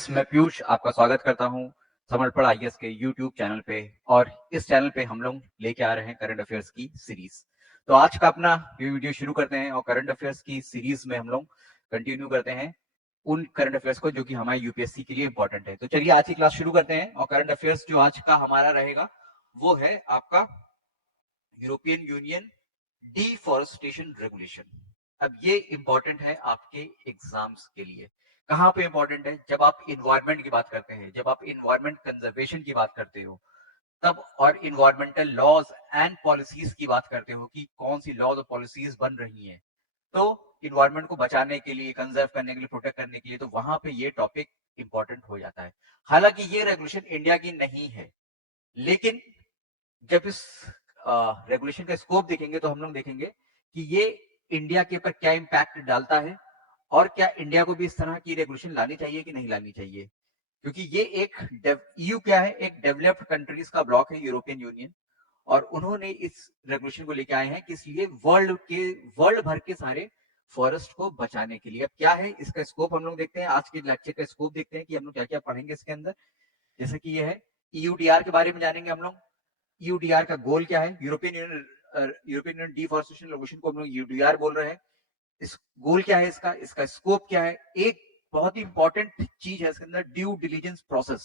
Friends, मैं पीयूष आपका स्वागत करता हूं समर्पण आईएएस के यूट्यूब चैनल पे। और इस चैनल पे हम लोग लेके आ रहे हैं करंट अफेयर्स की सीरीज। तो आज का अपना ये वीडियो शुरू करते हैं और करंट अफेयर्स की सीरीज में हम लोग कंटिन्यू करते हैं उन करंट अफेयर्स को जो कि हमारे यूपीएससी के लिए इंपॉर्टेंट है। तो चलिए आज की क्लास शुरू करते हैं। और करंट अफेयर्स जो आज का हमारा रहेगा वो है आपका यूरोपियन यूनियन डिफॉरेस्टेशन रेगुलेशन। अब ये इंपॉर्टेंट है आपके एग्जाम्स के लिए। कहां पे इंपॉर्टेंट है? जब आप इन्वायरमेंट की बात करते हैं, जब आप इन्वायरमेंट कंजर्वेशन की बात करते हो तब, और इन्वायरमेंटल लॉज एंड पॉलिसीज की बात करते हो कि कौन सी लॉज और पॉलिसीज बन रही हैं, तो इन्वायरमेंट को बचाने के लिए, कंजर्व करने के लिए, प्रोटेक्ट करने के लिए, तो वहां पे ये टॉपिक इंपॉर्टेंट हो जाता है। हालांकि ये रेगुलेशन इंडिया की नहीं है, लेकिन जब इस रेगुलेशन का स्कोप देखेंगे तो हम लोग देखेंगे कि ये इंडिया के ऊपर क्या इम्पैक्ट डालता है और क्या इंडिया को भी इस तरह की रेगुलेशन लानी चाहिए कि नहीं लानी चाहिए। क्योंकि ये एक ईयू क्या है, एक डेवलप्ड कंट्रीज का ब्लॉक है, यूरोपियन यूनियन। और उन्होंने इस रेगुलेशन को लेके आए हैं किस लिए? वर्ल्ड भर के सारे फॉरेस्ट को बचाने के लिए। अब क्या है इसका स्कोप, हम लोग देखते हैं। आज के लेक्चर का स्कोप देखते हैं कि हम लोग क्या क्या पढ़ेंगे इसके अंदर। जैसे कि ये है ईयूडीआर के बारे में जानेंगे हम लोग। यूडीआर का गोल क्या है? यूरोपियन डिफॉरेस्टेशन रेगुलेशन को हम लोग यूडीआर बोल रहे हैं। इस गोल क्या है इसका, इसका स्कोप क्या है? एक बहुत ही इंपॉर्टेंट चीज है इसके अंदर, ड्यू डिलीजेंस प्रोसेस।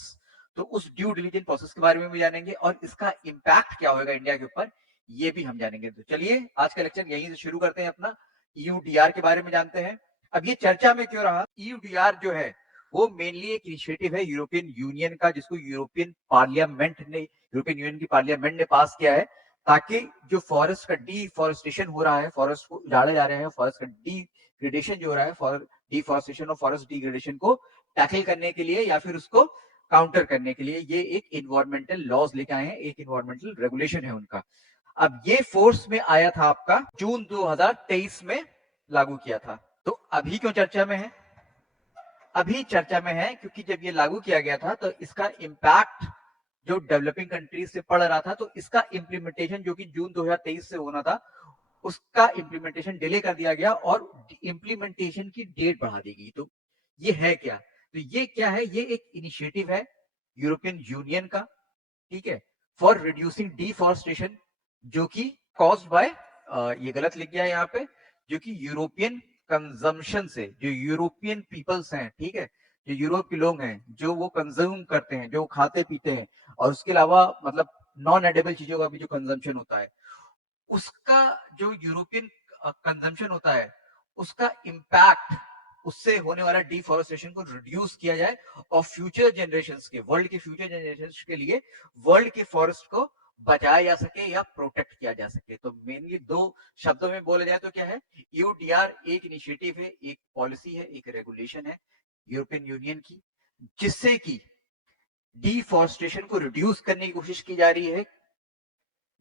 तो उस ड्यू डिलीजेंस प्रोसेस के बारे में भी जानेंगे और इसका इंपैक्ट क्या होगा इंडिया के ऊपर, ये भी हम जानेंगे। तो चलिए आज का लेक्चर यहीं से शुरू करते हैं अपना। यूडीआर के बारे में जानते हैं। अब ये चर्चा में क्यों रहा? यूडीआर जो है वो मेनली एक इनिशिएटिव है यूरोपियन यूनियन का, जिसको यूरोपियन यूनियन की पार्लियामेंट ने पास किया है, ताकि जो फॉरेस्ट का डिफॉरेस्टेशन हो रहा है, फॉरेस्ट को उजाड़े जा रहे हैं, फॉरेस्ट का डिग्रेडेशन जो हो रहा है, डिफॉरेस्टेशन और फॉरेस्ट डिग्रेडेशन को टैकल करने के लिए या फिर उसको काउंटर करने के लिए ये एक इन्वायरमेंटल लॉज लेके आए हैं, एक इन्वायरमेंटल रेगुलेशन है उनका। अब ये फोर्स में आया था आपका जून 2023 में लागू किया था। तो अभी क्यों चर्चा में है? अभी चर्चा में है क्योंकि जब ये लागू किया गया था तो इसका इंपैक्ट जो डेवलपिंग कंट्रीज से पड़ रहा था, तो इसका इंप्लीमेंटेशन जो कि जून 2023 से होना था, उसका इंप्लीमेंटेशन डिले कर दिया गया और इंप्लीमेंटेशन की डेट बढ़ा दी गई। तो ये है क्या? तो ये क्या है? ये एक इनिशिएटिव है यूरोपियन यूनियन का, ठीक है, फॉर रिड्यूसिंग डिफॉरेस्टेशन, जो कि कॉज्ड बाय, ये गलत लिख गया यहाँ पे, जो कि यूरोपियन कंजम्पशन से, जो यूरोपियन पीपल्स हैं, ठीक है, जो यूरोप के लोग हैं, जो वो कंज्यूम करते हैं, जो खाते पीते हैं, और उसके अलावा मतलब नॉन एडेबल चीजों का भी जो कंजम्पशन होता है, उसका जो यूरोपियन कंजम्पशन होता है, उसका इम्पैक्ट, उससे होने वाला डिफॉरेस्टेशन को रिड्यूस किया जाए और फ्यूचर जनरेशंस के, वर्ल्ड के फ्यूचर जनरेशंस के लिए वर्ल्ड के फॉरेस्ट को बचाया जा सके या प्रोटेक्ट किया जा सके। तो मेनली दो शब्दों में बोला जाए तो क्या है? यूडीआर एक इनिशिएटिव है, एक पॉलिसी है, एक रेगुलेशन है यूरोपियन यूनियन की, जिससे कि डिफॉरेस्टेशन को रिड्यूस करने की कोशिश की जा रही है।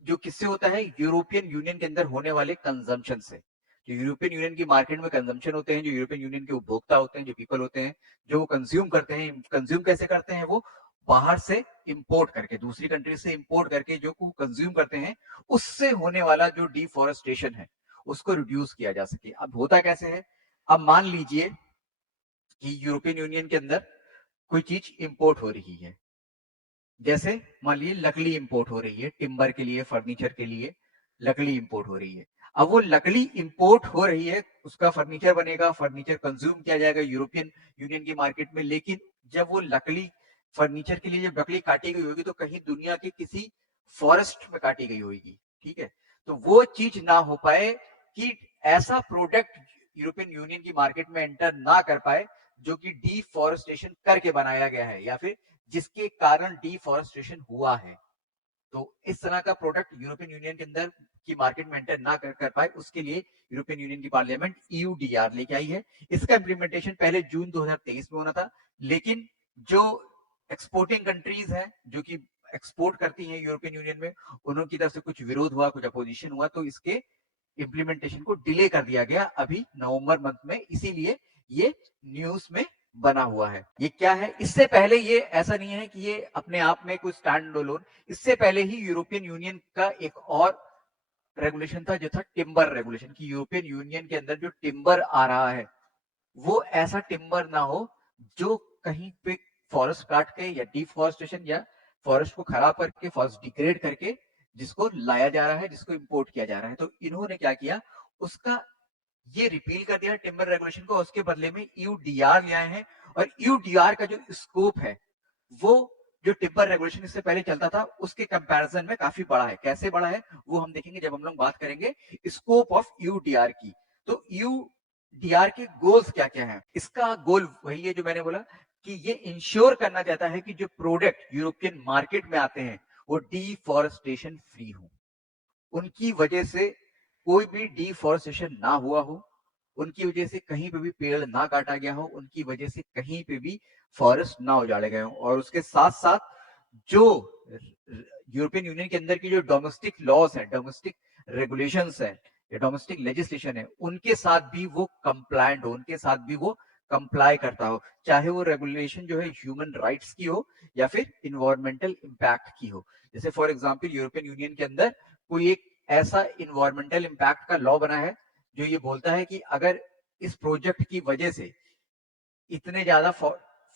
जो किससे होता है? यूरोपियन यूनियन के अंदर होने वाले कंजम्पशन से। जो यूरोपियन यूनियन की मार्केट में कंजम्पशन होते हैं, जो यूरोपियन यूनियन के उपभोक्ता होते हैं, जो पीपल होते हैं, जो वो कंज्यूम करते हैं, कंज्यूम कैसे करते हैं? वो बाहर से इंपोर्ट करके, दूसरी कंट्री से इंपोर्ट करके जो कंज्यूम करते हैं, उससे होने वाला जो डिफॉरेस्टेशन है उसको रिड्यूस किया जा सके। अब होता कैसे है? अब मान लीजिए कि यूरोपियन यूनियन के अंदर कोई चीज इंपोर्ट हो रही है, जैसे मान लीजिए लकड़ी इंपोर्ट हो रही है, टिम्बर के लिए, फर्नीचर के लिए लकड़ी इंपोर्ट हो रही है। अब वो लकड़ी इंपोर्ट हो रही है, उसका फर्नीचर बनेगा, फर्नीचर कंज्यूम किया जाएगा यूरोपियन यूनियन की मार्केट में। लेकिन जब वो लकड़ी, फर्नीचर के लिए जब लकड़ी काटी गई होगी तो कहीं दुनिया के किसी फॉरेस्ट में काटी गई होगी, ठीक है। तो वो चीज ना हो पाए कि ऐसा प्रोडक्ट यूरोपियन यूनियन की मार्केट में एंटर ना कर पाए जो कि डिफॉरेस्टेशन करके बनाया गया है या फिर जिसके कारण डिफॉरेस्टेशन हुआ है। तो इस तरह का प्रोडक्ट यूरोपियन यूनियन के अंदर की मार्केट में एंटर ना कर पाए, उसके लिए यूरोपियन यूनियन की पार्लियामेंट ईयूडीआर लेके आई है। इसका इंप्लीमेंटेशन पहले जून 2023 में होना था, लेकिन जो एक्सपोर्टिंग कंट्रीज हैं, जो कि एक्सपोर्ट करती हैं यूरोपियन यूनियन में, उनकी तरफ से कुछ विरोध हुआ, कुछ अपोजिशन हुआ, तो इसके इंप्लीमेंटेशन को डिले कर दिया गया अभी नवंबर मंथ में। इसीलिए ये न्यूज में बना हुआ है। ये क्या है? इससे पहले ये ऐसा नहीं है कि ये अपने आप में कोई स्टैंड अलोन, इससे पहले ही यूरोपियन यूनियन का एक और रेगुलेशन था जो था टिम्बर रेगुलेशन, की यूरोपियन यूनियन के अंदर जो टिम्बर आ रहा है वो ऐसा टिम्बर ना हो जो कहीं पे फॉरेस्ट काट के या डिफॉरेस्टेशन या फॉरेस्ट को खराब करके, फॉरेस्ट डिग्रेड करके जिसको लाया जा रहा है, जिसको इंपोर्ट किया जा रहा है। तो इन्होंने क्या किया, उसका ये रिपील कर दिया टिम्बर रेगुलेशन को, उसके बदले में ईयूडीआर ले आए हैं। और ईयूडीआर का जो स्कोप है वो जो टिम्बर रेगुलेशन इससे पहले चलता था उसके कंपैरिजन में काफी बड़ा है। कैसे बड़ा है वो हम देखेंगे जब हम लोग बात करेंगे स्कोप ऑफ ईयूडीआर की। तो ईयूडीआर के गोल्स क्या क्या है? इसका गोल वही है जो मैंने बोला कि ये इंश्योर करना चाहता है कि जो प्रोडक्ट यूरोपियन मार्केट में आते हैं वो डिफॉरेस्टेशन फ्री हो, उनकी वजह से कोई भी डिफॉरेस्टेशन ना हुआ हो, उनकी वजह से कहीं पे भी पेड़ ना काटा गया हो, उनकी वजह से कहीं पे भी फॉरेस्ट ना उजाड़े गए हो। और उसके साथ साथ जो यूरोपियन यूनियन के अंदर की जो डोमेस्टिक लॉज है, डोमेस्टिक रेगुलेशंस है या डोमेस्टिक लेजिस्लेशन है, उनके साथ भी वो कंप्लायंट हो, उनके साथ भी वो कंप्लाई करता हो, चाहे वो रेगुलेशन जो है ह्यूमन राइट्स की हो या फिर इन्वायरमेंटल इम्पैक्ट की हो। जैसे फॉर एग्जांपल यूरोपियन यूनियन के अंदर कोई एक ऐसा इन्वायरमेंटल इम्पैक्ट का लॉ बना है जो ये बोलता है कि अगर इस प्रोजेक्ट की वजह से इतने ज्यादा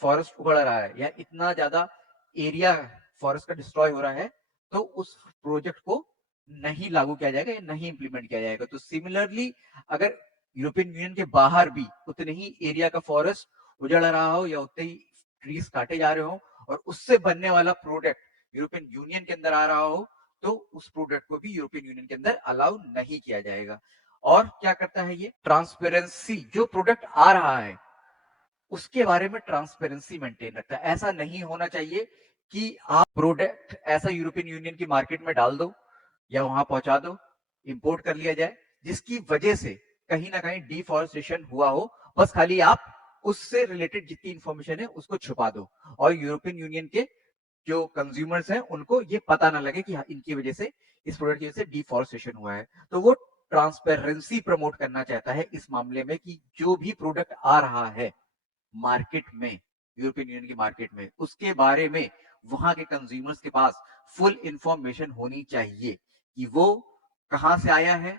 फॉरेस्ट उगड़ रहा है या इतना ज्यादा एरिया फॉरेस्ट का डिस्ट्रॉय हो रहा है तो उस प्रोजेक्ट को नहीं लागू किया जाएगा या नहीं इंप्लीमेंट किया जाएगा। तो सिमिलरली अगर यूरोपियन यूनियन के बाहर भी उतने ही एरिया का फॉरेस्ट उजड़ रहा हो या उतने ही ट्रीज काटे जा रहे हो और उससे बनने वाला प्रोडक्ट यूरोपियन यूनियन के अंदर आ रहा हो तो उस प्रोडक्ट को भी यूरोपियन यूनियन के अंदर अलाउ नहीं किया जाएगा। और क्या करता है ये, ट्रांसपेरेंसी, जो प्रोडक्ट आ रहा है उसके बारे में ट्रांसपेरेंसी मेंटेन रखता है। ऐसा नहीं होना चाहिए कि आप प्रोडक्ट ऐसा यूरोपियन यूनियन की मार्केट में डाल दो या वहां पहुंचा दो, इंपोर्ट कर लिया जाए, जिसकी वजह से कहीं ना कहीं डिफॉरेस्टेशन हुआ हो, बस खाली आप उससे रिलेटेड जितनी इंफॉर्मेशन है उसको छुपा दो और यूरोपियन यूनियन के जो कंज्यूमर्स हैं उनको ये पता ना लगे कि इनकी वजह से, इस प्रोडक्ट की वजह से डिफॉरेस्टेशन हुआ है। तो वो ट्रांसपेरेंसी प्रमोट करना चाहता है इस मामले में कि जो भी प्रोडक्ट आ रहा है मार्केट में, यूरोपियन यूनियन की मार्केट में, उसके बारे में वहां के कंज्यूमर्स के पास फुल इंफॉर्मेशन होनी चाहिए कि वो कहां से आया है,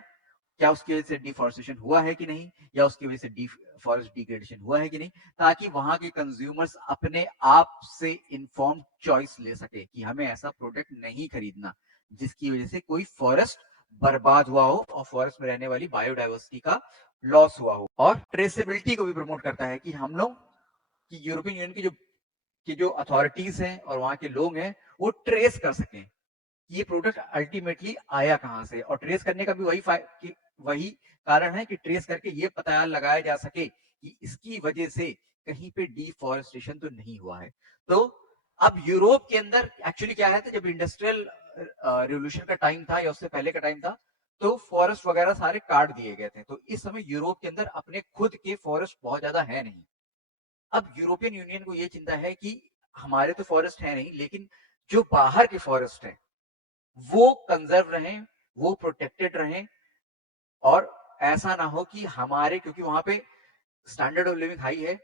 क्या उसकी वजह से डिफॉरेस्टेशन हुआ है कि नहीं, या उसकी वजह से फॉरेस्ट डिग्रेडेशन हुआ है कि नहीं, ताकि वहां के कंज्यूमर्स अपने आप से इंफॉर्म चॉइस ले सके कि हमें ऐसा प्रोडक्ट नहीं खरीदना जिसकी वजह से कोई फॉरेस्ट बर्बाद हुआ हो और फॉरेस्ट में रहने वाली बायोडाइवर्सिटी का लॉस हुआ हो। और ट्रेसेबिलिटी को भी प्रमोट करता है कि हम लोग कि यूरोपियन यूनियन की जो अथॉरिटीज हैं और वहां के लोग हैं वो ट्रेस कर सकें ये प्रोडक्ट अल्टीमेटली आया कहां से। और ट्रेस करने का भी वही कारण है कि ट्रेस करके ये पता लगाया जा सके कि इसकी वजह से कहीं पे डिफॉरेस्टेशन तो नहीं हुआ है। तो अब यूरोप के अंदर एक्चुअली क्या है, तो जब इंडस्ट्रियल रिवोल्यूशन का टाइम था या उससे पहले का टाइम था तो फॉरेस्ट वगैरह सारे काट दिए गए थे। तो इस समय यूरोप के अंदर अपने खुद के फॉरेस्ट बहुत ज्यादा है नहीं। अब यूरोपियन यूनियन को यह चिंता है कि हमारे तो फॉरेस्ट है नहीं, लेकिन जो बाहर के फॉरेस्ट है वो कंजर्व रहें, वो प्रोटेक्टेड रहें और ऐसा ना हो कि हमारे, क्योंकि वहां पे स्टैंडर्ड ऑफ लिविंग हाई है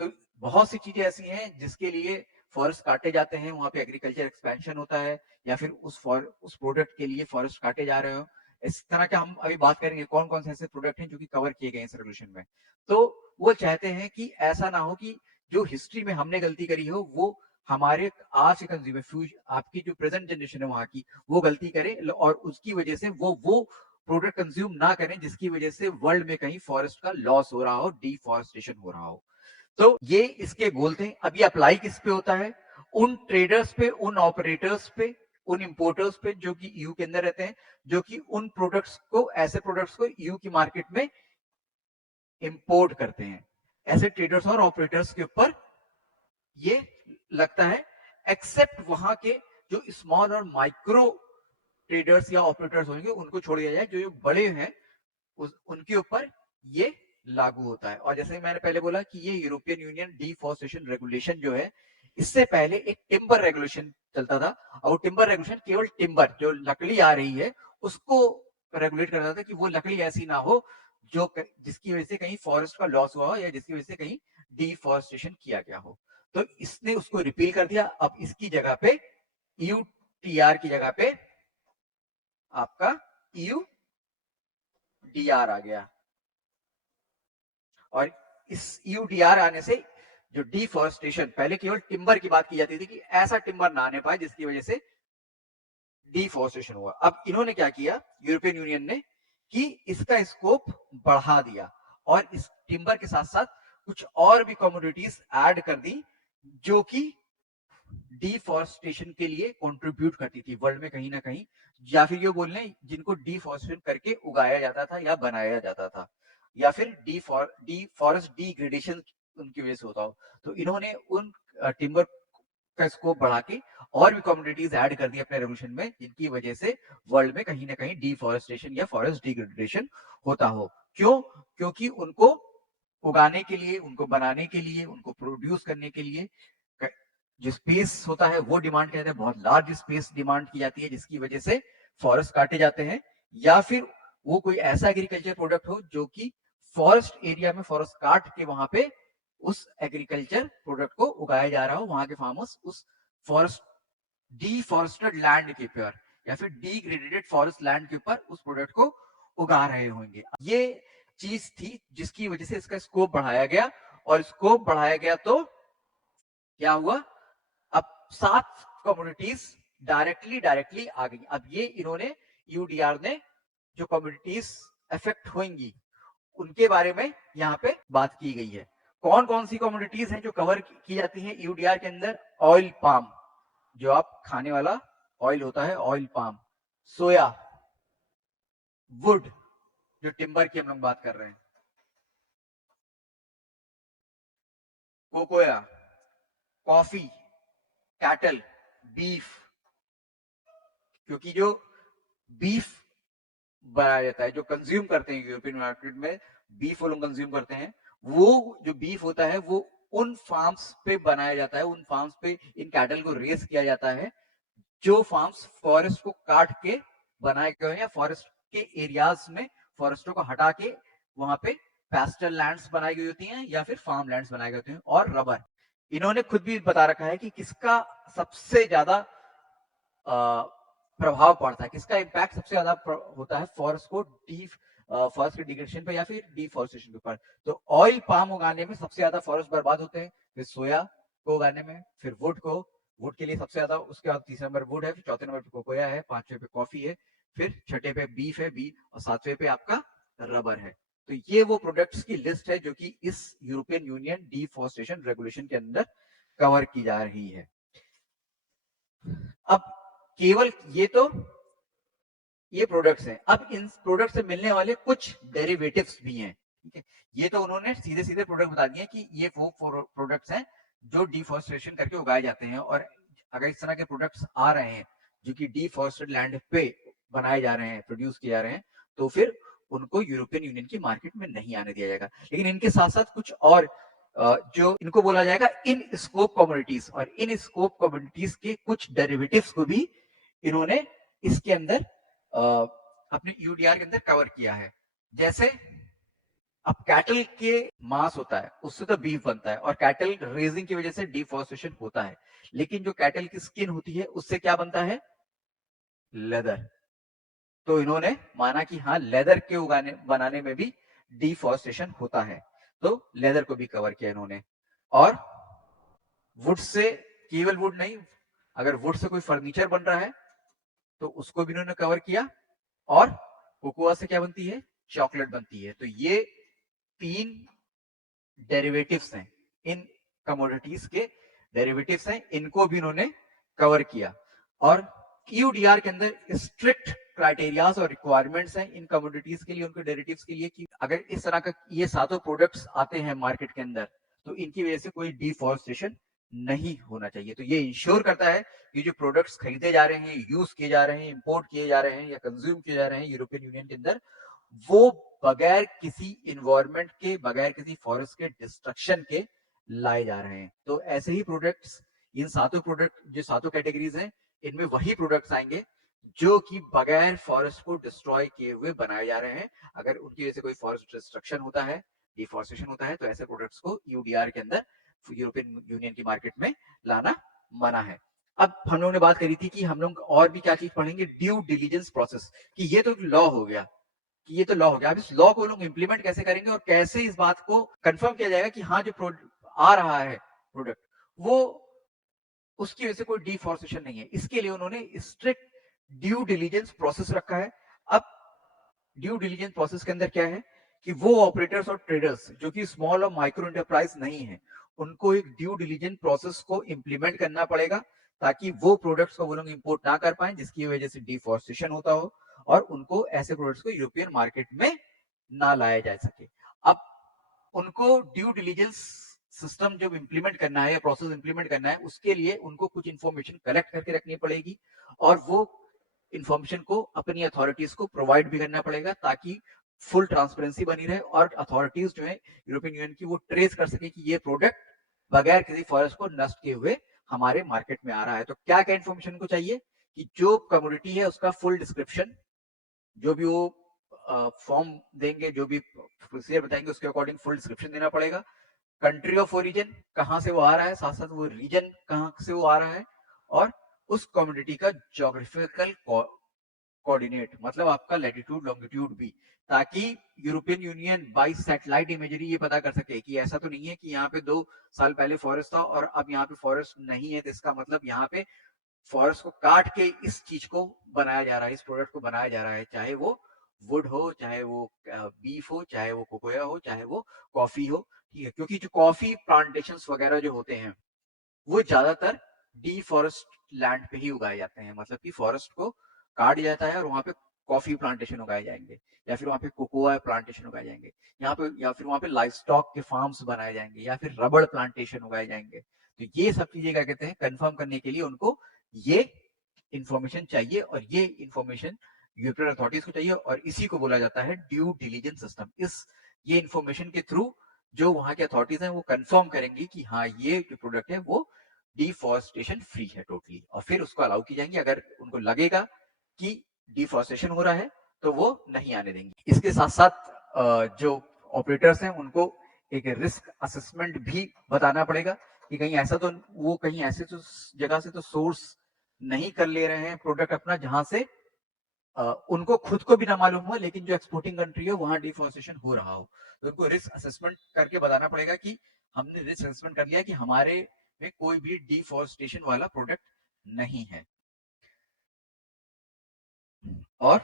तो बहुत सी चीजें ऐसी हैं जिसके लिए फॉरेस्ट काटे जाते हैं, वहां पे एग्रीकल्चर एक्सपेंशन होता है या फिर उस प्रोडक्ट के लिए फॉरेस्ट काटे जा रहे हो। इस तरह के हम अभी बात करेंगे कौन कौन से ऐसे प्रोडक्ट हैं जो कि कवर किए गए इस रेवोल्यूशन में। तो वो चाहते हैं कि ऐसा ना हो कि जो हिस्ट्री में हमने गलती करी हो वो हमारे आज के कंज्यूमर, आपकी जो प्रेजेंट जनरेशन है वहां की, वो गलती करे और उसकी वजह से वो प्रोडक्ट कंज्यूम ना करें जिसकी वजह से वर्ल्ड में कहीं फॉरेस्ट का लॉस हो रहा हो, डिफॉरेस्टेशन हो रहा हो। तो ये इसके गोल थे। अब ये अप्लाई किस पे होता है, उन ट्रेडर्स पे, उन ऑपरेटर्स पे, उन इंपोर्टर्स पे जो कि ईयू के अंदर रहते हैं, जो कि उन प्रोडक्ट्स को, ऐसे प्रोडक्ट्स को ईयू की मार्केट में इंपोर्ट करते हैं। ऐसे ट्रेडर्स और ऑपरेटर्स के ऊपर ये लगता है, एक्सेप्ट वहां के जो स्मॉल और माइक्रो ट्रेडर्स या ऑपरेटर्स होंगे उनको छोड़ दिया जाए, जो बड़े हैं उनके ऊपर ये लागू होता है। और जैसे मैंने पहले बोला कि ये यूरोपियन यूनियन डिफॉरेस्टेशन रेगुलेशन जो है, इससे पहले एक टिम्बर रेगुलेशन चलता था और वो टिम्बर रेगुलेशन केवल टिम्बर, जो लकड़ी आ रही है उसको रेगुलेट करता था कि वो लकड़ी ऐसी ना हो जो जिसकी वजह से कहीं फॉरेस्ट का लॉस हुआ हो या जिसकी वजह से कहीं डिफॉरेस्टेशन किया गया हो। तो इसने उसको रिपील कर दिया। अब इसकी जगह पे यूटीआर की जगह पे आपका यूडीआर आ गया। और इस यूडीआर आने से जो डिफॉरेस्टेशन, पहले केवल टिम्बर की बात की जाती थी कि ऐसा टिम्बर ना आने पाए जिसकी वजह से डिफॉरेस्टेशन हुआ। अब इन्होंने क्या किया यूरोपियन यूनियन ने कि इसका स्कोप बढ़ा दिया और इस टिम्बर के साथ साथ कुछ और भी कमोडिटीज ऐड कर दी जो कि डिफॉरेस्टेशन के लिए कंट्रीब्यूट करती थी वर्ल्ड में कहीं ना कहीं, या फिर ये बोल लें जिनको डिफॉरेस्टेशन करके उगाया जाता था या बनाया जाता था, या फिर डिफॉरेस्ट डिग्रेडेशन उनकी वजह से होता हो। तो इन्होंने उन टिम्बर का स्कोप बढ़ा के और भी कम्युनिटीज ऐड कर दी अपने रेवोल्यूशन में, जिनकी वजह से वर्ल्ड में कहीं ना कहीं डिफॉरेस्टेशन या फॉरेस्ट डिग्रेडेशन होता हो। क्यों? क्योंकि उनको उगाने के लिए, उनको बनाने के लिए, उनको प्रोड्यूस करने के लिए जो स्पेस होता है वो डिमांड कहते हैं, बहुत लार्ज स्पेस डिमांड की जाती है, जिसकी वजह से फॉरेस्ट काटे जाते हैं। या फिर वो कोई ऐसा एग्रीकल्चर प्रोडक्ट हो जो कि फॉरेस्ट एरिया में फॉरेस्ट काट के वहां पे उस एग्रीकल्चर प्रोडक्ट को उगाया जा रहा हो, वहां के फार्मर्स उस फॉरेस्ट डिफॉरेस्टेड लैंड के ऊपर या फिर डिग्रेडेड फॉरेस्ट लैंड के ऊपर उस प्रोडक्ट को उगा रहे होंगे। ये चीज थी जिसकी वजह से इसका स्कोप बढ़ाया गया, और स्कोप बढ़ाया गया तो क्या हुआ, अब 7 कम्युनिटीज डायरेक्टली आ गई। अब ये इन्होंने यूडीआर ने जो कम्युनिटीज अफेक्ट होंगी उनके बारे में यहाँ पे बात की गई है। कौन कौन सी कम्युनिटीज हैं जो कवर की जाती हैं यूडीआर के अंदर? ऑयल पाम, जो आप खाने वाला ऑयल होता है, ऑयल पाम। सोया, वुड, जो टिम्बर की हम लोग बात कर रहे हैं, कोकोया, कॉफी, कैटल, बीफ, क्योंकि जो बीफ बनाया जाता है, जो कंज्यूम करते हैं यूरोपियन मार्केट में बीफ वो लोग कंज्यूम करते हैं, वो जो बीफ होता है वो उन फार्म्स पे बनाया जाता है, उन फार्म्स पे इन कैटल को रेस किया जाता है जो फार्म्स फॉरेस्ट को काट के बनाए गए हैं, या फॉरेस्ट के एरियाज में फॉरेस्टों को हटा के वहां पे पैस्टल लैंड्स बनाई गई होती हैं या फिर फार्म लैंड्स बनाए गए होते हैं। और रबर, इन्होंने खुद भी बता रखा है कि किसका सबसे ज्यादा प्रभाव पड़ता है, किसका इम्पैक्ट सबसे ज्यादा होता है फॉरेस्ट को फॉरेस्ट के डिग्रेडेशन पे या फिर डिफॉरेस्टेशन के ऊपर। तो ऑयल पाम उगाने में सबसे ज्यादा फॉरेस्ट बर्बाद होते हैं, फिर सोया को उगाने में, फिर वुड के लिए सबसे ज्यादा, उसके बाद तीसरे नंबर वुड है, फिर चौथे नंबर पे कोकोया है, पांचवे पे कॉफी है, फिर छठे पे बीफ है, और सातवें पे आपका रबर है। तो ये वो प्रोडक्ट्स की लिस्ट है जो कि इस यूरोपियन यूनियन डिफॉरेस्टेशन रेगुलेशन के अंदर कवर की जा रही है। अब केवल ये प्रोडक्ट्स हैं। अब इन प्रोडक्ट से मिलने वाले कुछ डेरिवेटिव्स भी हैं, ठीक है। ये तो उन्होंने सीधे सीधे प्रोडक्ट बता दिए कि ये वो प्रोडक्ट्स हैं जो डिफॉरेस्टेशन करके उगाए जाते हैं, और अगर इस तरह के प्रोडक्ट्स आ रहे हैं जो कि डिफॉरेस्टेड लैंड पे बनाए जा रहे हैं, प्रोड्यूस किए जा रहे हैं, तो फिर उनको यूरोपियन यूनियन की मार्केट में नहीं आने दिया जाएगा। लेकिन इनके साथ साथ कुछ और जो इनको बोला जाएगा इन स्कोप कम्युनिटीज, और इन स्कोप कम्युनिटीज के कुछ डेरिवेटिव्स को भी इन्होंने इसके अंदर अपने यूडीआर के अंदर कवर किया है। जैसे अब कैटल के मांस होता है, उससे तो बीफ बनता है, और कैटल रेजिंग की वजह से डिफॉरेस्टेशन होता है, लेकिन जो कैटल की स्किन होती है उससे क्या बनता है? लेदर। तो इन्होंने माना कि हाँ, लेदर के बनाने में भी डिफॉरेस्टेशन होता है, तो लेदर को भी कवर किया इन्होंने। और वुड से, केवल वुड नहीं, अगर वुड से कोई फर्नीचर बन रहा है तो उसको भी इन्होंने कवर किया, और कोकोआ से क्या बनती है? चॉकलेट बनती है। तो ये 3 डेरिवेटिव्स हैं, इन कमोडिटीज के डेरिवेटिव्स हैं, इनको भी इन्होंने कवर किया। और यूडीआर के अंदर स्ट्रिक्ट क्राइटेरियाज और रिक्वायरमेंट्स हैं इन कमोडिटीज के लिए, उनके डेरिवेटिव्स के लिए, कि अगर इस तरह का ये सातों प्रोडक्ट्स आते हैं मार्केट के अंदर तो इनकी वजह से कोई डिफॉरेस्टेशन नहीं होना चाहिए। तो ये इंश्योर करता है कि जो प्रोडक्ट्स खरीदे जा रहे हैं, यूज किए जा रहे हैं, इंपोर्ट किए जा रहे हैं या कंज्यूम किए जा रहे हैं यूरोपियन यूनियन के अंदर, वो बगैर किसी इन्वायरमेंट के, बगैर किसी फॉरेस्ट के डिस्ट्रक्शन के लाए जा रहे हैं। तो ऐसे ही प्रोडक्ट्स, इन सातों प्रोडक्ट, जो सातों कैटेगरीज हैं, इनमें वही प्रोडक्ट्स आएंगे जो कि बगैर फॉरेस्ट को डिस्ट्रॉय किए हुए बनाए जा रहे हैं। अगर उनकी वजह से कोई फॉरेस्ट डिस्ट्रक्शन होता है, डिफॉरेस्टेशन होता है, तो ऐसे प्रोडक्ट्स को यूडीआर के अंदर यूरोपियन यूनियन की मार्केट में लाना मना है। अब हम लोगों ने बात करी थी कि हम लोग और भी क्या चीज पढ़ेंगे, ड्यू डिलीजेंस प्रोसेस, कि ये तो लॉ हो गया, कि ये तो लॉ हो गया। अब इस लॉ को लोग इंप्लीमेंट कैसे करेंगे और कैसे इस बात को कंफर्म किया जाएगा कि हाँ, जो आ रहा है प्रोडक्ट, वो उसकी वजह से कोई डिफॉरेस्टेशन नहीं है। इसके लिए उन्होंने स्ट्रिक्ट ड्यू डिलीजेंस प्रोसेस रखा है। अब ड्यू डिलीजेंस प्रोसेस के अंदर क्या है कि वो ऑपरेटर्स और ट्रेडर्स जो कि स्मॉल और माइक्रो एंटरप्राइज नहीं है, उनको एक ड्यू डिलीजेंस प्रोसेस को इंप्लीमेंट करना पड़ेगा ताकि वो प्रोडक्ट्स को वो लोग इंपोर्ट ना कर पाए जिसकी वजह से डिफॉरेस्टेशन होता हो और उनको ऐसे प्रोडक्ट्स को यूरोपियन मार्केट में ना लाया जा सके। अब उनको ड्यू डिलीजेंस सिस्टम जब इंप्लीमेंट करना है या प्रोसेस इंप्लीमेंट करना है, उसके लिए उनको कुछ इंफॉर्मेशन कलेक्ट करके रखनी पड़ेगी और वो इंफॉर्मेशन को अपनी अथॉरिटीज को प्रोवाइड भी करना पड़ेगा ताकि फुल ट्रांसपेरेंसी बनी रहे और अथॉरिटीज जो है यूरोपियन यूनियन की वो ट्रेस कर सके कि ये प्रोडक्ट बगैर किसी फॉरेस्ट को नष्ट किए हुए हमारे मार्केट में आ रहा है। तो क्या क्या इंफॉर्मेशन को चाहिए कि जो कमोडिटी है उसका फुल डिस्क्रिप्शन, जो भी वो फॉर्म देंगे, जो भी प्रोसीजर बताएंगे उसके अकॉर्डिंग फुल डिस्क्रिप्शन देना पड़ेगा। कंट्री ऑफ ओरिजिन, कहां से वो आ रहा है, साथ साथ वो रीजन कहां से वो आ रहा है, और उस कम्युनिटी का ज्योग्राफिकल कोऑर्डिनेट मतलब आपका लैटिट्यूड लॉन्गिट्यूड भी, ताकि European Union by satellite imagery ये पता कर सके कि ऐसा तो नहीं है कि यहाँ पे 2 साल पहले फॉरेस्ट था और अब यहाँ पे फॉरेस्ट नहीं है, तो इसका मतलब यहाँ पे फॉरेस्ट को काट के इस चीज को बनाया जा रहा है, इस प्रोडक्ट को बनाया जा रहा है, चाहे वो वुड हो, चाहे वो बीफ हो, चाहे वो कोकोया हो, चाहे वो कॉफी हो। ठीक है, क्योंकि जो कॉफी प्लांटेशन वगैरह जो होते हैं वो ज्यादातर डीफॉरेस्ट लैंड पे ही उगाए जाते हैं, मतलब कि फॉरेस्ट को काट जाता है और वहां पे कॉफी प्लांटेशन उगाए जाएंगे या फिर वहां पे कोकोआ प्लांटेशन उगाए जाएंगे, यहाँ पे या फिर वहां पे लाइव स्टॉक के फार्म्स बनाए जाएंगे या फिर रबड़ प्लांटेशन उगाए जाएंगे। तो ये सब चीजें क्या कहते हैं, कंफर्म करने के लिए उनको ये इंफॉर्मेशन चाहिए और ये इंफॉर्मेशन यूरोपियन अथॉरिटीज को चाहिए और इसी को बोला जाता है ड्यू डिलीजेंस सिस्टम। इस ये इंफॉर्मेशन के थ्रू जो वहां के अथॉरिटीज हैं वो कंफर्म करेंगी कि हाँ ये जो प्रोडक्ट है वो डिफॉरेस्टेशन फ्री है टोटली, और फिर उसको अलाउ की जाएंगी। अगर उनको लगेगा कि डिफॉरेस्टेशन हो रहा है तो वो नहीं आने देंगी। इसके साथ साथ जो ऑपरेटर्स हैं उनको एक रिस्क असेसमेंट भी बताना पड़ेगा कि कहीं ऐसा तो वो कहीं ऐसे तो जगह से तो सोर्स नहीं कर ले रहे हैं प्रोडक्ट अपना जहां से उनको खुद को भी ना मालूम हो लेकिन जो एक्सपोर्टिंग कंट्री है वहां डिफॉरेस्टेशन हो रहा हो। तो उनको रिस्क असेसमेंट करके बताना पड़ेगा कि हमने रिस्क असेसमेंट कर लिया कि हमारे में कोई भी डिफॉरेस्टेशन वाला प्रोडक्ट नहीं है। और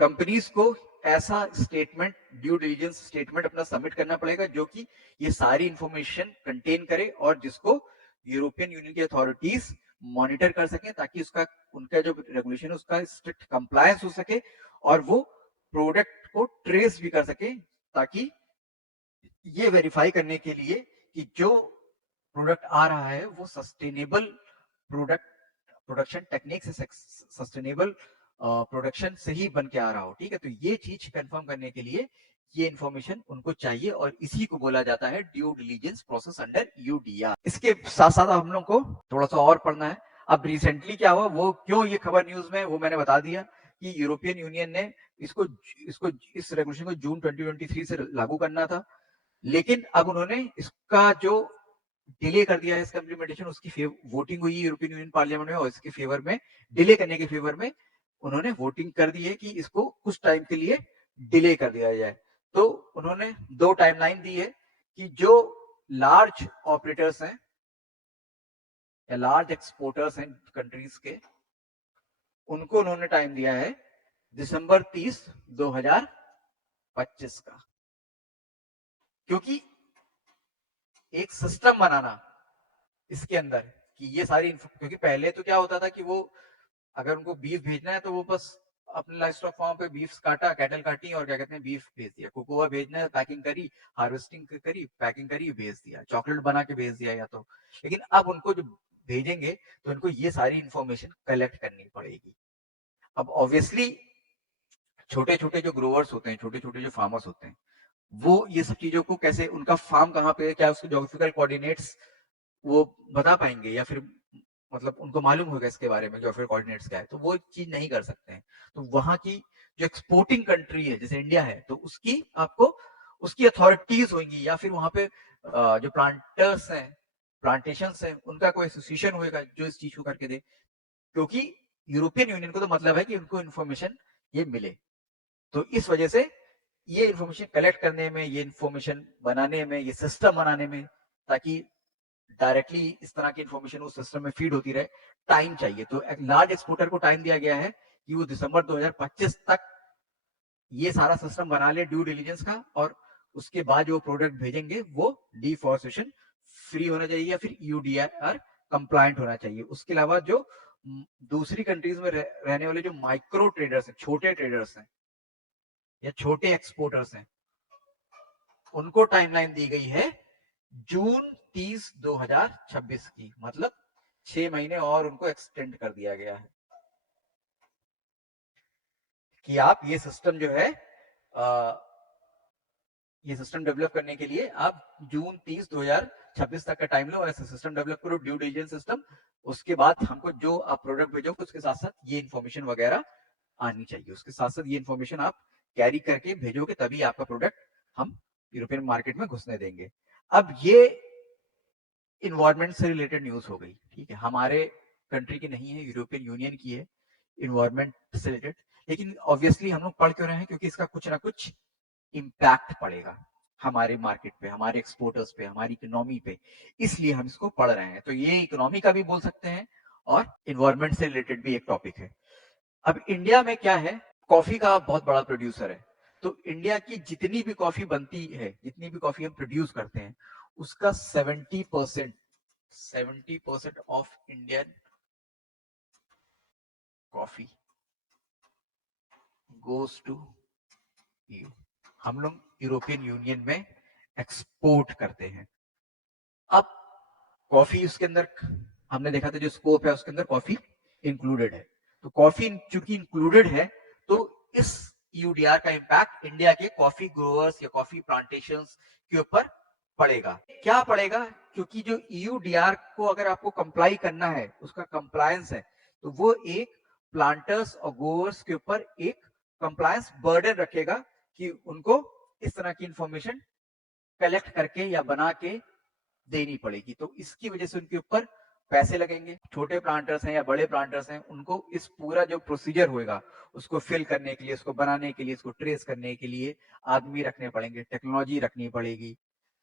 कंपनीज को ऐसा स्टेटमेंट, ड्यू डिलिजेंस स्टेटमेंट अपना सबमिट करना पड़ेगा जो कि ये सारी इंफॉर्मेशन कंटेन करे और जिसको यूरोपियन यूनियन की अथॉरिटीज मॉनिटर कर सके ताकि उसका उनका जो रेगुलेशन है उसका स्ट्रिक्ट कंप्लायंस हो सके और वो प्रोडक्ट को ट्रेस भी कर सके, ताकि ये वेरीफाई करने के लिए कि जो प्रोडक्ट आ रहा है वो सस्टेनेबल प्रोडक्ट प्रोडक्शन टेक्निक से सस्टेनेबल प्रोडक्शन से ही बन के आ रहा हो। ठीक है, तो ये चीज कंफर्म करने के लिए ये इंफॉर्मेशन उनको चाहिए और इसी को बोला जाता है ड्यू डिलीजेंस प्रोसेस अंडर यूडीआर। इसके साथ साथ हम लोग को थोड़ा सा और पढ़ना है। अब रिसेंटली क्या हुआ, वो क्यों ये खबर न्यूज में, वो मैंने बता दिया कि यूरोपियन यूनियन ने इसको इसको इस रेगुलेशन को जून 2023 से लागू करना था, लेकिन अब उन्होंने इसका जो डिले कर दिया है इसका इम्प्लीमेंटेशन, उसकी वोटिंग हुई यूरोपियन यूनियन पार्लियामेंट में और इसके फेवर में, डिले करने के फेवर में उन्होंने वोटिंग कर दी है कि इसको कुछ टाइम के लिए डिले कर दिया जाए। तो उन्होंने 2 टाइमलाइन दी है कि जो लार्ज ऑपरेटर्स हैं या लार्ज एक्सपोर्टर्स हैं कंट्रीज के, उनको उन्होंने टाइम दिया है दिसंबर 30, 2025 का, क्योंकि एक सिस्टम बनाना इसके अंदर कि ये सारी क्योंकि पहले तो क्या होता था कि वो अगर उनको बीफ भेजना है तो वो बस अपने लाइफ स्टॉक फार्म पे बीफ काटा, कैटल काटी और क्या कहते हैं बीफ भेज दिया, कोकोआ भेजना है पैकिंग करी, हार्वेस्टिंग करी, पैकिंग करी, भेज दिया, चॉकलेट बना के भेज दिया या तो। लेकिन अब उनको जो भेजेंगे तो उनको ये सारी इंफॉर्मेशन कलेक्ट करनी पड़ेगी। अब ऑब्वियसली छोटे छोटे जो ग्रोवर्स होते हैं, छोटे छोटे जो फार्मर्स होते हैं, वो ये सब चीजों को कैसे, उनका फार्म कहाँ पे है, क्या उसके जोग्राफिकल कोऑर्डिनेट्स वो बता पाएंगे या फिर मतलब उनको मालूम होगा इसके बारे में जोग्राफिकल कोऑर्डिनेट्स क्या है, तो वो चीज नहीं कर सकते हैं। तो वहां की जो एक्सपोर्टिंग कंट्री है जैसे इंडिया है तो उसकी आपको उसकी अथॉरिटीज होंगी या फिर वहां पे जो प्लांटर्स हैं, प्लांटेशन हैं, उनका कोई एसोसिएशन होगा जो इस चीज को करके दे, क्योंकि यूरोपियन यूनियन को तो मतलब है कि उनको इन्फॉर्मेशन ये मिले। तो इस वजह से ये इंफॉर्मेशन कलेक्ट करने में, ये इंफॉर्मेशन बनाने में, ये सिस्टम बनाने में, ताकि डायरेक्टली इस तरह की इंफॉर्मेशन उस सिस्टम में फीड होती रहे, टाइम चाहिए। तो एक लार्ज एक्सपोर्टर को टाइम दिया गया है कि वो दिसंबर 2025 तक ये सारा सिस्टम बना ले ड्यू डिलीजेंस का, और उसके बाद जो प्रोडक्ट भेजेंगे वो डिफॉरेस्टेशन फ्री होना चाहिए या फिर यूडीआर कंप्लायंट होना चाहिए। उसके अलावा जो दूसरी कंट्रीज में रहने वाले जो माइक्रो ट्रेडर्स हैं, छोटे ट्रेडर्स हैं या छोटे एक्सपोर्टर्स हैं, उनको टाइमलाइन दी गई है जून 30, 2026 की, मतलब 6 महीने और उनको एक्सटेंड कर दिया गया है कि आप ये सिस्टम जो है ये सिस्टम डेवलप करने के लिए आप जून 30, 2026 तक का टाइम लो, ऐसा सिस्टम डेवलप करो, ड्यू डिलिजेंस सिस्टम। उसके बाद हमको जो आप प्रोडक्ट भेजोगे उसके साथ साथ ये इंफॉर्मेशन वगैरह आनी चाहिए, उसके साथ साथ ये इंफॉर्मेशन आप कैरी करके भेजोगे, तभी आपका प्रोडक्ट हम यूरोपियन मार्केट में घुसने देंगे। अब ये इन्वायरमेंट से रिलेटेड न्यूज हो गई, ठीक है, हमारे कंट्री की नहीं है, यूरोपियन यूनियन की है इन्वायरमेंट से रिलेटेड। लेकिन ऑब्वियसली हम लोग पढ़ क्यों रहे हैं, क्योंकि इसका कुछ ना कुछ इम्पैक्ट पड़ेगा हमारे मार्केट पे, हमारे एक्सपोर्टर्स पे, हमारी इकोनॉमी पे, इसलिए हम इसको पढ़ रहे हैं। तो ये इकोनॉमी का भी बोल सकते हैं और इन्वायरमेंट से रिलेटेड भी एक टॉपिक है। अब इंडिया में क्या है, कॉफी का बहुत बड़ा प्रोड्यूसर है, तो इंडिया की जितनी भी कॉफी बनती है, जितनी भी कॉफी हम प्रोड्यूस करते हैं, उसका 70% of Indian coffee goes to EU. हम लोग यूरोपियन यूनियन में एक्सपोर्ट करते हैं। अब कॉफी उसके अंदर हमने देखा था जो स्कोप है उसके अंदर कॉफी इंक्लूडेड है, तो कॉफी चूंकि इंक्लूडेड है तो इस यूडीआर का इंपैक्ट इंडिया के कॉफी ग्रोअर्स या कॉफी प्लांटेशंस के ऊपर पड़ेगा। क्या पड़ेगा, क्योंकि जो यूडीआर को अगर आपको कंप्लाई करना है, उसका कंप्लायंस है, तो वो एक प्लांटर्स और ग्रोअर्स के ऊपर एक कंप्लायंस बर्डन रखेगा कि उनको इस तरह की इंफॉर्मेशन कलेक्ट करके या बना के देनी पड़ेगी। तो इसकी वजह से उनके ऊपर पैसे लगेंगे। छोटे प्लांटर्स हैं या बड़े प्लांटर्स हैं, उनको इस पूरा जो प्रोसीजर होगा उसको फिल करने के लिए, उसको बनाने के लिए, उसको ट्रेस करने के लिए आदमी रखने पड़ेंगे, टेक्नोलॉजी रखनी पड़ेगी।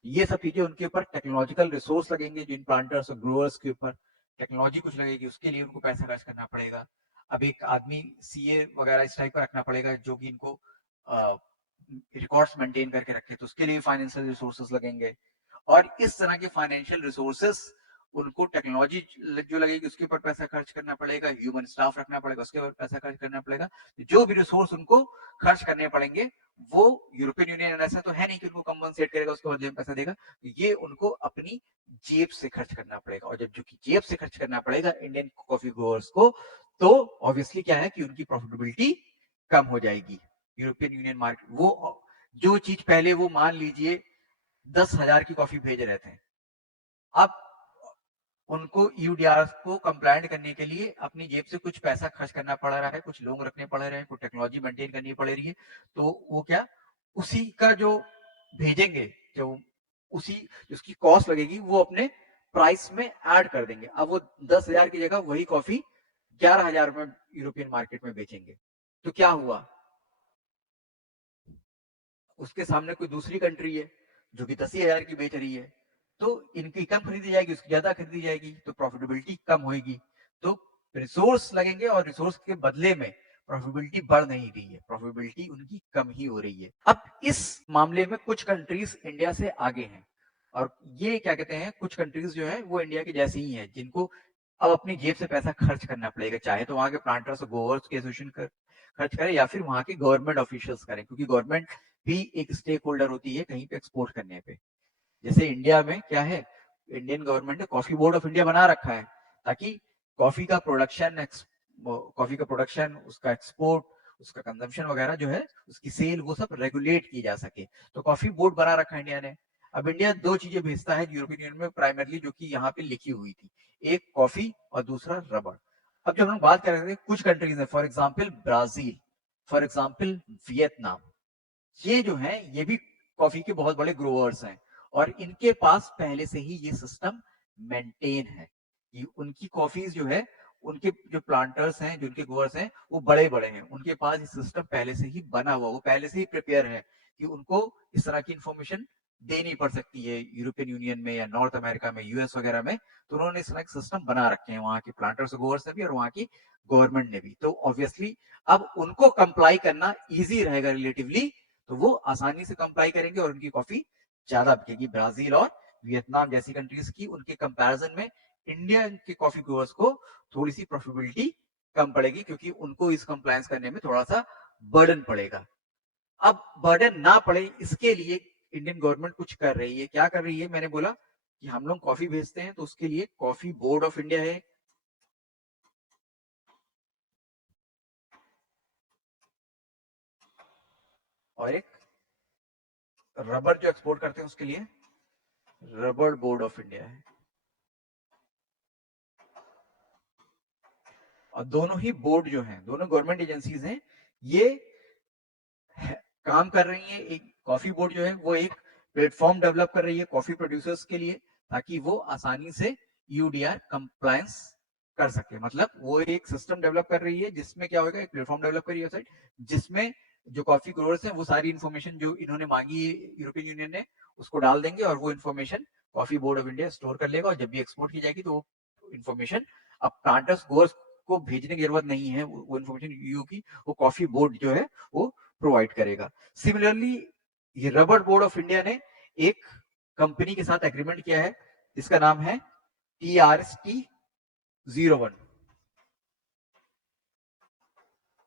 ये सब चीजें उनके ऊपर टेक्नोलॉजिकल रिसोर्स लगेंगे, जिन प्लांटर्स और ग्रोअर्स के ऊपर टेक्नोलॉजी कुछ लगेगी, उसके लिए उनको पैसा खर्च करना पड़ेगा। अब एक आदमी सीए वगैरह इस टाइप का रखना पड़ेगा जो कि इनको रिकॉर्ड्स मेंटेन करके रखे, तो उसके लिए फाइनेंशियल रिसोर्सेस लगेंगे। और इस तरह के फाइनेंशियल रिसोर्सेस, उनको टेक्नोलॉजी जो लगेगी उसके ऊपर पैसा खर्च करना पड़ेगा, ह्यूमन स्टाफ रखना पड़ेगा, उसके ऊपर पैसा खर्च करना पड़ेगा। जो भी रिसोर्स उनको खर्च करने पड़ेंगे, वो यूरोपियन यूनियन ऐसा तो है नहीं कि उनको कंपनसेट करेगा, उसके बदले में पैसा देगा, ये उनको अपनी जेब से खर्च करना पड़ेगा। और जब जो कि जेब से खर्च करना पड़ेगा इंडियन कॉफी ग्रोअर्स को, तो ऑब्वियसली क्या है कि उनकी प्रॉफिटेबिलिटी कम हो जाएगी। यूरोपियन यूनियन मार्केट, वो जो चीज पहले वो मान लीजिए 10,000 की कॉफी भेज रहे थे, अब उनको यूडीआर को कंप्लायंट करने के लिए अपनी जेब से कुछ पैसा खर्च करना पड़ रहा है, कुछ लोग रखने पड़ रहे हैं, कुछ टेक्नोलॉजी मेंटेन करनी पड़ रही है, तो वो क्या, उसी का जो भेजेंगे, जो उसी उसकी कॉस्ट लगेगी वो अपने प्राइस में ऐड कर देंगे। अब वो 10,000 की जगह वही कॉफी 11,000 में यूरोपियन मार्केट में बेचेंगे। तो क्या हुआ, उसके सामने कोई दूसरी कंट्री है जो कि 10,000 की बेच रही है, तो इनकी कम खरीदी जाएगी, उसकी ज्यादा खरीदी जाएगी, तो प्रॉफिटेबिलिटी कम होगी। तो रिसोर्स लगेंगे और रिसोर्स के बदले में प्रॉफिटेबिलिटी बढ़ नहीं रही है, प्रॉफिटेबिलिटी उनकी कम ही हो रही है। अब इस मामले में कुछ कंट्रीज इंडिया से आगे हैं, और ये क्या कहते हैं, कुछ कंट्रीज जो है वो इंडिया के जैसे ही हैं, जिनको अब अपनी जेब से पैसा खर्च करना पड़ेगा, चाहे तो वहां के प्लांटर्स और ग्रोअर्स के एसोसिएशन खर्च करें या फिर वहां के गवर्नमेंट ऑफिशियल्स करें, क्योंकि गवर्नमेंट भी एक स्टेक होल्डर होती है कहीं पे एक्सपोर्ट करने पे। जैसे इंडिया में क्या है, इंडियन गवर्नमेंट ने कॉफी बोर्ड ऑफ इंडिया बना रखा है, ताकि कॉफी का प्रोडक्शन, उसका एक्सपोर्ट, उसका कंजम्पशन वगैरह जो है, उसकी सेल, वो सब रेगुलेट की जा सके। तो कॉफी बोर्ड बना रखा है इंडिया ने। अब इंडिया दो चीजें भेजता है यूरोपियन यूनियन में प्राइमरली, जो कि यहाँ पे लिखी हुई थी, एक कॉफी और दूसरा रबर। अब जब हम बात कर रहे थे कुछ कंट्रीज है, for example Brazil, for example Vietnam, ये जो है ये भी कॉफी के बहुत बड़े ग्रोअर्स हैं, और इनके पास पहले से ही ये सिस्टम मेंटेन है कि उनकी कॉफीज जो है उनके जो प्लांटर्स हैं, जो उनके ग्रोअर्स हैं, वो बड़े बड़े हैं, उनके पास ये सिस्टम पहले से ही बना हुआ, वो पहले से ही प्रिपेयर है कि उनको इस तरह की इंफॉर्मेशन देनी पड़ सकती है यूरोपियन यूनियन में या नॉर्थ अमेरिका में, यूएस वगैरह में। तो उन्होंने इस तरह के सिस्टम बना रखे हैं वहां के प्लांटर्स ग्रोअर्स ने भी और वहां की गवर्नमेंट ने भी। तो ऑब्वियसली अब उनको कंप्लाई करना इजी रहेगा रिलेटिवली, तो वो आसानी से कंप्लाई करेंगे और उनकी कॉफी ज्यादा बिकेगी। ब्राजील और वियतनाम जैसी कंट्रीज की उनके कंपैरिजन में इंडिया के कॉफी ग्रोअर्स को थोड़ी सी प्रॉफिटेबिलिटी कम पड़ेगी, क्योंकि उनको इस कंप्लायंस करने में थोड़ा सा बर्डन पड़ेगा। अब बर्डन ना पड़े इसके लिए इंडियन गवर्नमेंट कुछ कर रही है। क्या कर रही है? मैंने बोला कि हम लोग कॉफी भेजते हैं तो उसके लिए कॉफी बोर्ड ऑफ इंडिया है, और एक रबर जो एक्सपोर्ट करते हैं उसके लिए रबर बोर्ड ऑफ इंडिया है। और दोनों ही बोर्ड जो हैं, दोनों गवर्नमेंट एजेंसीज हैं, ये काम कर रही है। एक कॉफी बोर्ड जो है वो एक प्लेटफॉर्म डेवलप कर रही है कॉफी प्रोड्यूसर्स के लिए, ताकि वो आसानी से यूडीआर कंप्लायंस कर सके। मतलब वो एक सिस्टम डेवलप कर रही है जिसमें क्या होगा, एक प्लेटफॉर्म डेवलप कर रही है जिसमें जो कॉफी ग्रोअर्स हैं वो सारी इंफॉर्मेशन जो इन्होंने मांगी यूरोपियन यूनियन ने उसको डाल देंगे, और वो information coffee board of India store कर लेगा, और जब भी एक्सपोर्ट की जाएगी तो वो इन्फॉर्मेशन अब प्लांटर्स ग्रोअर्स को भेजने की जरूरत नहीं है, वो इन्फॉर्मेशन यू की वो कॉफी बोर्ड जो है वो प्रोवाइड करेगा। सिमिलरली ये रबर बोर्ड ऑफ इंडिया ने एक कंपनी के साथ एग्रीमेंट किया है जिसका नाम है TRST01,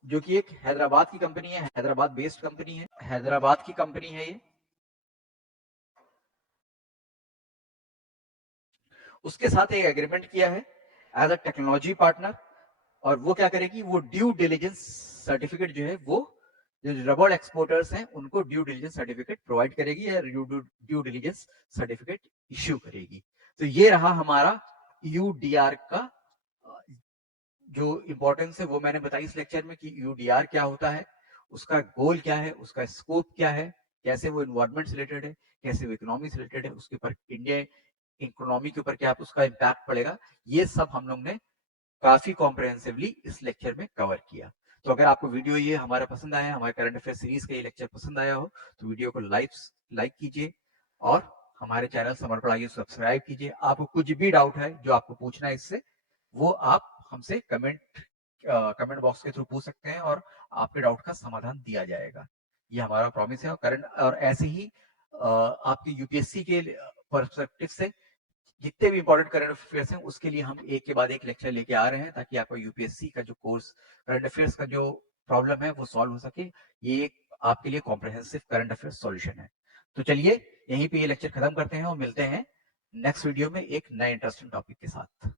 जो कि एक हैदराबाद की कंपनी है, हैदराबाद बेस्ड कंपनी है, हैदराबाद की कंपनी है ये। उसके साथ एक एग्रीमेंट किया है एज अ टेक्नोलॉजी पार्टनर, और वो क्या करेगी, वो ड्यू डिलिजेंस सर्टिफिकेट जो है वो जो रबर एक्सपोर्टर्स हैं उनको ड्यू डिलिजेंस सर्टिफिकेट प्रोवाइड करेगी या ड्यू डिलिजेंस सर्टिफिकेट इश्यू करेगी। तो ये रहा हमारा यूडीआर का जो इंपॉर्टेंस है वो मैंने बताई इस लेक्चर में कि यूडीआर क्या होता है, उसका गोल क्या है, उसका स्कोप क्या है, कैसे वो इन्वायरमेंट से रिलेटेड है, कैसे वो इकोनॉमी से रिलेटेड है, उसके ऊपर इंडिया इकोनॉमी के ऊपर क्या उसका इम्पैक्ट पड़ेगा, ये सब हम लोग ने काफी कॉम्प्रिहेंसिवली इस लेक्चर में कवर किया। तो अगर आपको वीडियो ये हमारा पसंद आया, हमारे करंट अफेयर सीरीज का ये लेक्चर पसंद आया हो, तो वीडियो को लाइक कीजिए और हमारे चैनल समर्पण आइए सब्सक्राइब कीजिए। आपको कुछ भी डाउट है जो आपको पूछना है इससे, वो आप हमसे कमेंट बॉक्स के थ्रू पूछ सकते हैं और आपके डाउट का समाधान दिया जाएगा। ये हमारा प्रॉमिस है। और ऐसे ही आपके यूपीएससी के पर्सपेक्टिव से जितने भी इंपॉर्टेंट करंट अफेयर्स हैं उसके लिए हम एक के बाद एक लेक्चर लेके आ रहे हैं, ताकि आपको यूपीएससी का जो कोर्स करंट अफेयर्स का जो प्रॉब्लम है वो सॉल्व हो सके। ये एक आपके लिए कॉम्प्रिहेंसिव करंट अफेयर्स सॉल्यूशन है। तो चलिए यहीं पे ये लेक्चर खत्म करते हैं और मिलते हैं नेक्स्ट वीडियो में एक नए इंटरेस्टिंग टॉपिक के साथ।